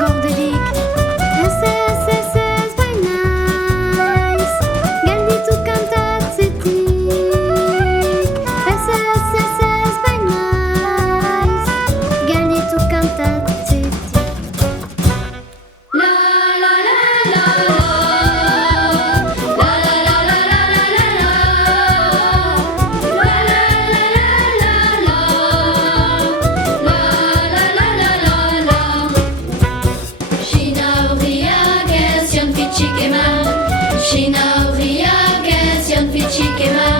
gorderik. Ez ez ez ez bainaiz, gelditu kantatzetik. Ez ez ez ez bainaiz, gelditu kantatzetik. La la la la la, la la la la la la la la, la la la la la la, la la la la la. Sinauriak ez jon fitxik eman, sinauriak ez jon fitxik eman.